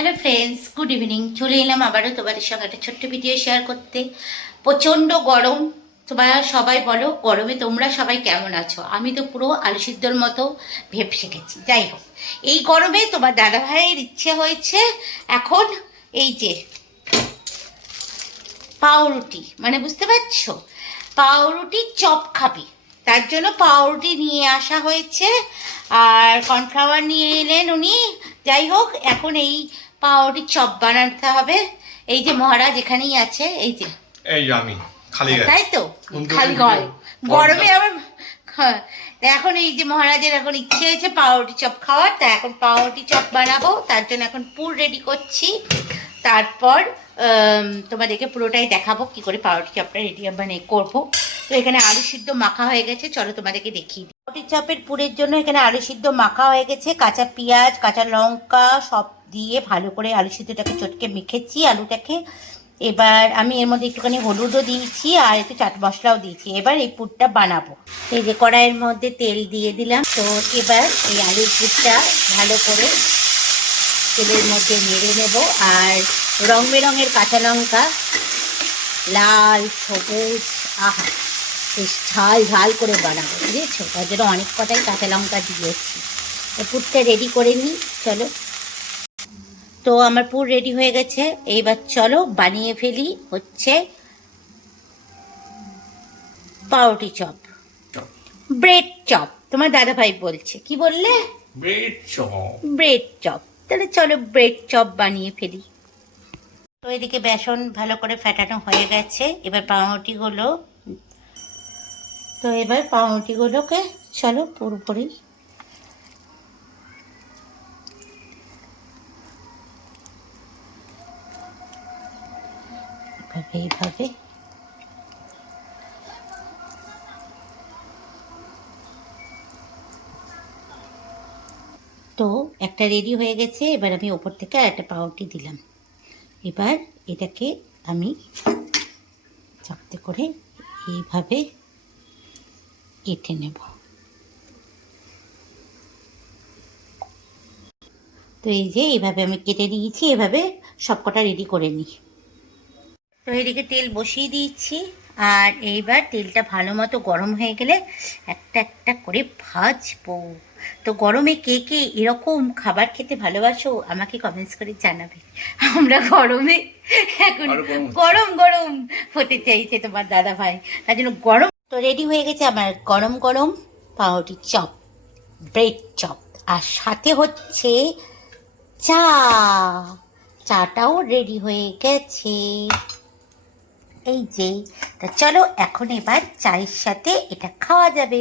Hello friends, good evening. চলে এলাম আবারও তোমাদের সঙ্গে একটা ছোট্ট ভিডিও শেয়ার করতে। প্রচণ্ড গরম। তোমরা সবাই বলো গরমে তোমরা সবাই কেমন আছো? আমি তো পুরো আলু সিদ্ধর মতো ভেপসে গেছি। যাই হোক, এই গরমে তোমার দাদাভাইয়ের ইচ্ছে হয়েছে এখন এই যে পাউরুটি, মানে বুঝতে পারছো, পাউরুটি চপ খাবি, তার জন্য পাউরুটি নিয়ে আসা হয়েছে আর কর্নফ্লাওয়ার নিয়ে এলেন উনি। যাই হোক, এখন এই পাউরুটি চপ বানাতে হবে। এই যে মহারাজ এখানেই আছে, এই যে আমি খালি গায়ে, তাই তো, খালি গায়ে গরমে আবার। হ্যাঁ, এখন এই যে মহারাজের এখন ইচ্ছে হয়েছে পাউরুটি চপ খাওয়ার, তা এখন পাউরুটি চপ বানাবো, তার জন্য এখন পুর রেডি করছি। তারপর তোমাদেরকে পুরোটাই দেখাবো কি করে পাউরুটি চপটা রেডি মানে করবো। তো এখানে আলু সিদ্ধ মাখা হয়ে গেছে, চলো তোমাদেরকে দেখিয়ে দিই। পাউরুটি চপের পুরের জন্য এখানে আলু সিদ্ধ মাখা হয়ে গেছে, কাঁচা পেঁয়াজ, কাঁচা লঙ্কা সব দিয়ে ভালো করে আলু সিদ্ধটাকে চটকে মেখেছি আলুটাকে। এবার আমি এর মধ্যে একটুখানি হলুদও দিয়েছি আর একটু চাট মশলাও দিয়েছি। এবার এই পুরটা বানাবো। এই যে কড়াইয়ের মধ্যে তেল দিয়ে দিলাম। তো এবার এই আলুর পুরটা ভালো করে তেলের মধ্যে নেড়ে নেব। আর রং বেরঙের কাঁচা লঙ্কা, লাল, সবুজ, আহা বেশ ঝাল ঝাল করে বানাবো, বুঝেছো? তার জন্য অনেক কটাই কাঁচা লঙ্কা দিয়েছি। পুরটা রেডি করে নিই, চলো। তো আমার পুর রেডি হয়ে গেছে, এইবার চলো বানিয়ে ফেলি হচ্ছে পাউরুটি চপ, ব্রেড চপ। তোমার দাদা ভাই বলছে, কি বললে? Bread chop. Bread chop. তাহলে চলো ব্রেড চপ বানিয়ে ফেলি। তো এদিকে বেসন ভালো করে ফেটানো হয়ে গেছে, এবার পাউরুটিগুলো, তো এবার পাউরুটিগুলোকে চলো পুরোপুরি এইভাবে তো একটা রেডি হয়ে গেছে। এবার আমি ওপর থেকে আর একটা পাউরুটি দিলাম। এবার এটাকে আমি চাকতে করে এইভাবে কেটে নেব। তো এই যে এইভাবে আমি কেটে নিয়েছি, এভাবে সবকটা রেডি করে নিই। তো এদিকে তেল বসিয়ে দিয়েছি আর এইবার তেলটা ভালো মতো গরম হয়ে গেলে একটা একটা করে ভাজবো। তো গরমে কে কে এরকম খাবার খেতে ভালোবাসো আমাকে কমেন্টস করে জানাবে। আমরা গরমে এখন গরম গরম হতে চাইছে তোমার দাদা ভাই, তার জন্য গরম। তো রেডি হয়ে গেছে আমার গরম গরম পাউরুটি চপ, ব্রেড চপ, আর সাথে হচ্ছে চা। চাটাও রেডি হয়ে গেছে, এই যে। তা চলো এখন এবার চায়ের সাথে এটা খাওয়া যাবে।